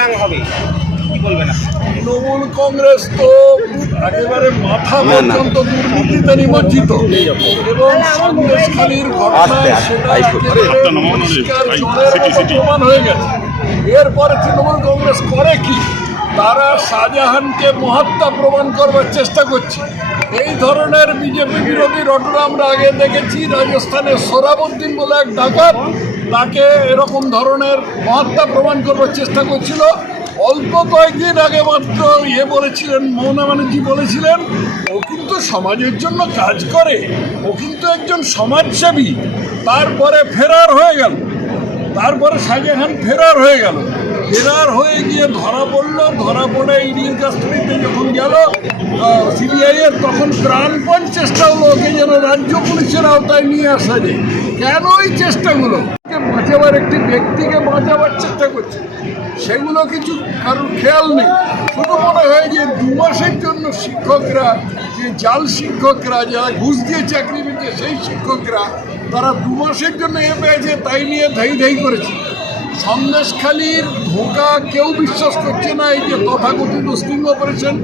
রাং হবে। কি বলবেন তৃণমূল কংগ্রেস তো একেবারে মাথা পর্যন্ত দুর্নীতিতে নিমজ্জিত। এবং সন্দেশখালীর সেটা প্রমাণ হয়ে গেছে। এরপরে তৃণমূল কংগ্রেস করে কি? তারা শাহজাহানকে মহাত্মা প্রমাণ করবার চেষ্টা করছে। এই ধরনের বিজেপি বিরোধী রটনা আমরা আগে দেখেছি। রাজস্থানের সোরাবুদ্দিন বলে এক ডাকাত তাকে এরকম ধরনের মহাত্মা প্রমাণ করবার চেষ্টা করছিল। অল্প কয়েকদিন আগে মাত্র ইয়ে বলেছিলেন, মমতা ব্যানার্জি বলেছিলেন, ও কিন্তু সমাজের জন্য কাজ করে, ও কিন্তু একজন সমাজসেবী। তারপরে ফেরার হয়ে গেল। তারপরে শাহজাহান ফেরার হয়ে গেল। ফেরার হয়ে গিয়ে ধরা পড়ল, ধরা পড়ে ইডির কাস্টডিতে যখন গেল সিবিআই এর তখন প্রাণপণ চেষ্টা হলো ওকে যেন রাজ্য পুলিশের আওতায় নিয়ে আসা যায়। কেন এই চেষ্টাগুলো? বাঁচাবার একটি ব্যক্তিকে বাঁচাবার চেষ্টা করছে। সেগুলো কিছু কারোর খেয়াল নেই। শুধু মনে হয় যে দু মাসের জন্য শিক্ষকরা, যে জাল শিক্ষকরা, যারা ঘুষ দিয়ে চাকরি পেয়েছে, সেই শিক্ষকরা, তারা দু মাসের জন্য এ পেয়েছে, তাই নিয়ে ধাই ধাই করেছে। সন্দেশখালীর ধোকা কেউ বিশ্বাস করছে না, এই যে তথাকথিত স্টিং অপারেশন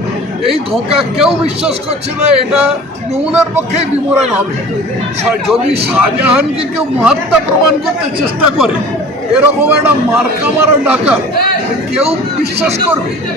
এই ধোকা কেউ বিশ্বাস করছে না, এটা তৃণমূলের পক্ষেই বিমোরান হবে। যদি শাহজাহানকে কেউ মহাত্মা প্রমাণ করতে চেষ্টা করে, এরকম একটা মার্কা মারা ডাকা কেউ বিশ্বাস করবে।